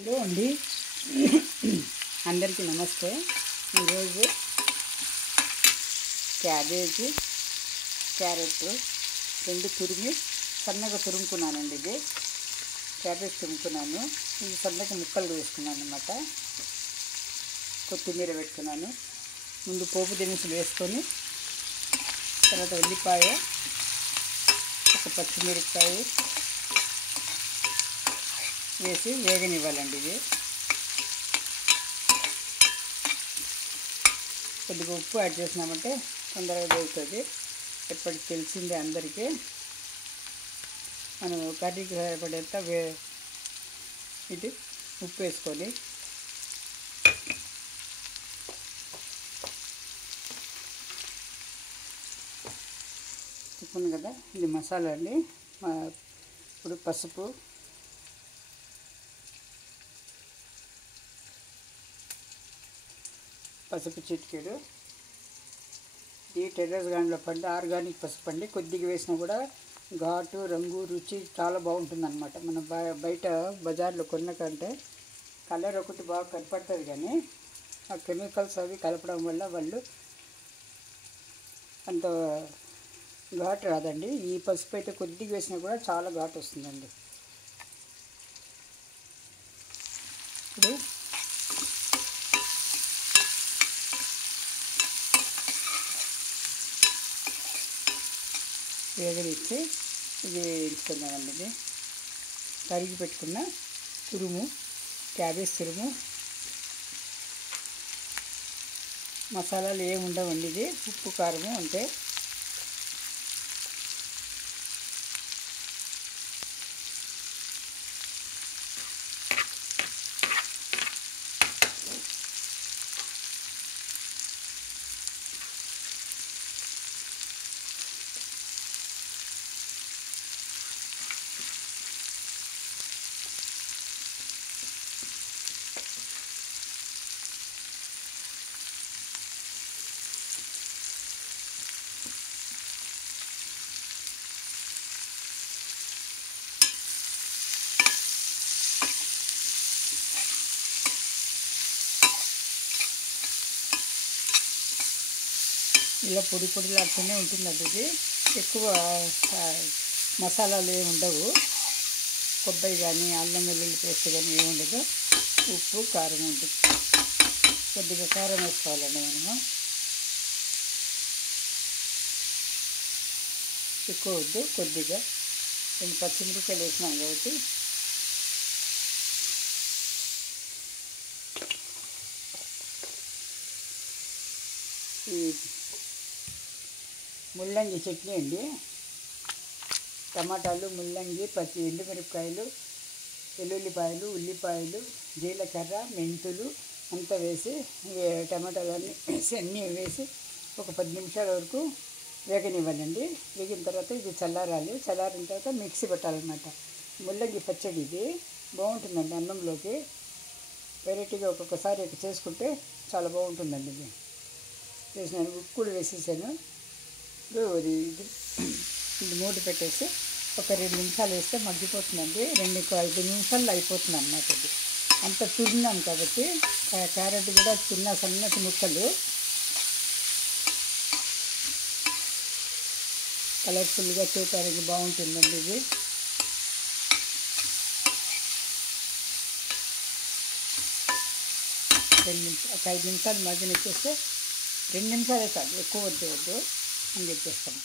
Hello అండి, అందరికీ నమస్తే. ఈరోజు క్యాబేజీ, క్యారెట్ రెండు సన్నగా తురుముకున్నానండి. ఇది క్యాబేజ్ తురుముకున్నాను, ఇది సన్నగా ముక్కలు వేసుకున్నాను అన్నమాట. కొత్తిమీర పెట్టుకున్నాను. ముందు పోపు దినుసులు వేసుకొని తర్వాత ఉల్లిపాయ, ఒక పచ్చిమిరపకాయ వేసి వేగనివ్వాలండి. ఇది కొద్దిగా ఉప్పు యాడ్ చేసినామంటే తొందరగా వేగుతుంది. ఎప్పటికి తెలిసిందే అందరికీ. మనం కర్రీకి సరిపడేంత ఇది ఉప్పు వేసుకొని చెప్పాను కదా, ఇది మసాలా అండి. ఇప్పుడు పసుపు, చిటికెడు. ఈ టెర్రస్ గార్డెన్లో పండి ఆర్గానిక్ పసుపు అండి. కొద్దిగా వేసినా కూడా ఘాటు, రంగు, రుచి చాలా బాగుంటుంది అన్నమాట. మన బయట బజార్లో కొన్న కంటే కలర్ ఒకటి బాగా కనపడుతుంది, కానీ ఆ కెమికల్స్ అవి కలపడం వల్ల వాళ్ళు అంత ఘాటు రాదండి. ఈ పసుపు అయితే కొద్దిగా వేసినా కూడా చాలా ఘాటు వస్తుందండి. ఇప్పుడు వేగనిచ్చి ఇది వేయించుకున్నామండి. ఇది తరిగి పెట్టుకున్న తురుము, క్యాబేజ్ తురుము, మసాలాలు ఏమి ఉండవండి. ఇది ఉప్పు, కారము అంతే. ఇలా పొడి పొడిలాడుతూనే ఉంటుందండి. ఇది ఎక్కువ మసాలాలు ఏమి ఉండవు. కొబ్బరి కానీ, అల్లం వెల్లుల్లి పేస్ట్ కానీ ఏమి ఉండదు. ఉప్పు, కారం ఉంటుంది. కొద్దిగా కారం వేసుకోవాలండి మనము. ఎక్కువ వద్దు, కొద్దిగా. రెండు పచ్చిమిరపకాయలు వేసినాం కాబట్టి ఈ ముల్లంగి చట్నీ అండి. టమాటాలు, ముల్లంగి, ఎండుమిరపకాయలు, వెల్లుల్లిపాయలు, ఉల్లిపాయలు, జీలకర్ర, మెంతులు అంతా వేసి టమాటాలన్నీ వేసి అన్నీ వేసి ఒక 10 నిమిషాల వరకు వేగనివ్వాలండి. వేగిన తర్వాత ఇది చల్లారాలి. చల్లారిన తర్వాత మిక్సీ పెట్టాలన్నమాట. ముల్లంగి పచ్చడి ఇది బాగుంటుందండి అన్నంలోకి. వెరైటీగా ఒక్కొక్కసారి చేసుకుంటే చాలా బాగుంటుందండి. ఇది వేసినాను, ఉప్పు కూడా వేసేసాను. ఇది మూడు పెట్టేసి ఒక 2 నిమిషాలు వేస్తే మగ్గిపోతుందండి. 2-5 నిమిషాల్లో అయిపోతుంది అన్నమాట. ఇది అంత తురినాం కాబట్టి క్యారెట్ కూడా సన్నటి ముక్కలు కలర్ఫుల్గా చూడటానికి బాగుంటుందండి. ఇది ఒక 5 నిమిషాలు మగ్గనిచ్చేస్తే 2 నిమిషాలే చాలు, ఎక్కువ వద్దు మగ్గిచ్చేస్తాం.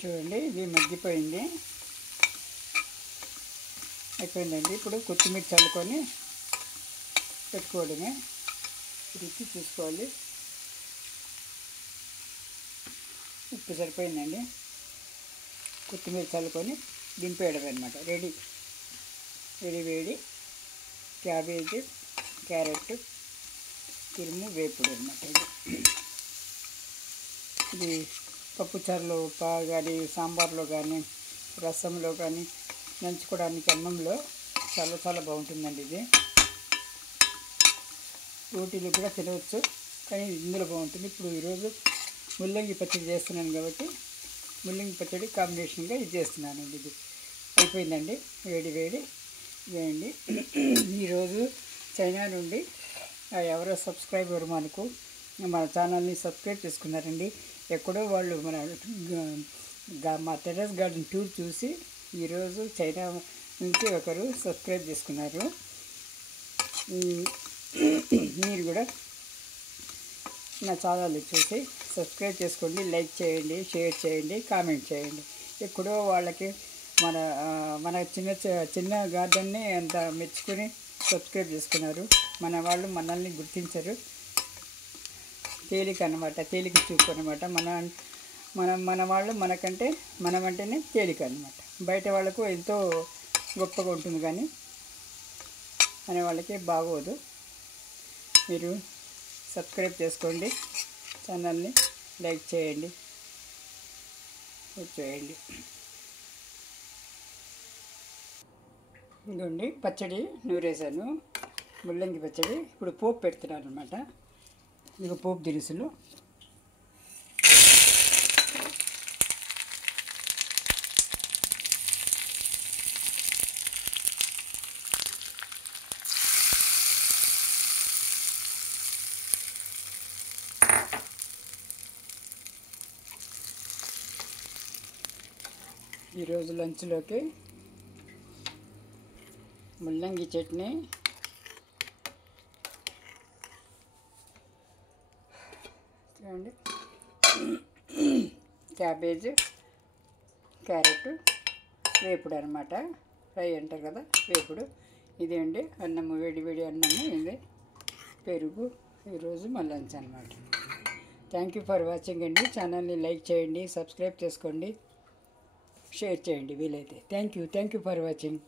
చూడండి, ఇది మగ్గిపోయింది, అయిపోయిందండి. ఇప్పుడు కొత్తిమీర చల్లుకొని పెట్టుకోవడమే. రుచి చూసుకోవాలి. ఉప్పు సరిపోయిందండి. కొత్తిమీర చల్లుకొని దింపేయడం అనమాట. వేడి క్యాబేజీ, క్యారెట్ తురుము వేపుడు అనమాట. ఇది పప్పుచారులో కానీ, సాంబార్లో కానీ, రసంలో కానీ నంచుకోవడానికి అన్నంలో చాలా చాలా బాగుంటుందండి. ఇది రోటీలు కూడా తినవచ్చు, కానీ ఇందులో బాగుంటుంది. ఇప్పుడు ఈరోజు ముల్లంగి పచ్చడి చేస్తున్నాను కాబట్టి ముల్లంగి పచ్చడి కాంబినేషన్గా ఇది చేస్తున్నానండి. ఇది అయిపోయిందండి. వేడి చేయండి. ఈరోజు చైనా నుండి ఎవరో సబ్స్క్రైబర్ మనకు మన ఛానల్ని సబ్స్క్రైబ్ చేసుకున్నారండి. ఎక్కడో వాళ్ళు మా టెర్రస్ గార్డెన్ టూర్ చూసి ఈరోజు చైనా నుంచి ఒకరు సబ్స్క్రైబ్ చేసుకున్నారు. మీరు కూడా నా ఛానల్ చూసి సబ్స్క్రైబ్ చేసుకోండి, లైక్ చేయండి, షేర్ చేయండి, కామెంట్ చేయండి. ఎక్కడో వాళ్ళకి మన చిన్న గార్డెన్ని అంత మెచ్చుకొని సబ్స్క్రైబ్ చేసుకున్నారు. మన వాళ్ళు మనల్ని గుర్తించరు. తేలిక అన్నమాట, తేలిక చూపు అనమాట. మన వాళ్ళు మనకంటే మనమంటేనే తేలిక అనమాట. బయట వాళ్ళకు ఎంతో గొప్పగా ఉంటుంది, కానీ అనే వాళ్ళకి బాగోదు. మీరు సబ్స్క్రైబ్ చేసుకోండి, ఛానల్ని లైక్ చేయండి, చేయండి. ఇదిగోండి పచ్చడి నూరేసాను, ముల్లంగి పచ్చడి. ఇప్పుడు పోపు పెడుతున్నాను అనమాట. ఇక పోపు దినుసులు ఈరోజు లంచ్లోకి ముల్లంగి చట్నీ, చూడండి, క్యాబేజ్, క్యారెట్, వేపుడు అనమాట. ఫ్రై అంటారు కదా, వేపుడు. ఇది అండి అన్నము, వేడి వేడి అన్నము. ఇది పెరుగు. ఈరోజు మా లంచ్ అనమాట. థ్యాంక్ యూ ఫర్ వాచింగ్ అండి. ఛానల్ని లైక్ చేయండి, సబ్స్క్రైబ్ చేసుకోండి, షేర్ చేయండి వీలైతే. Thank you for watching.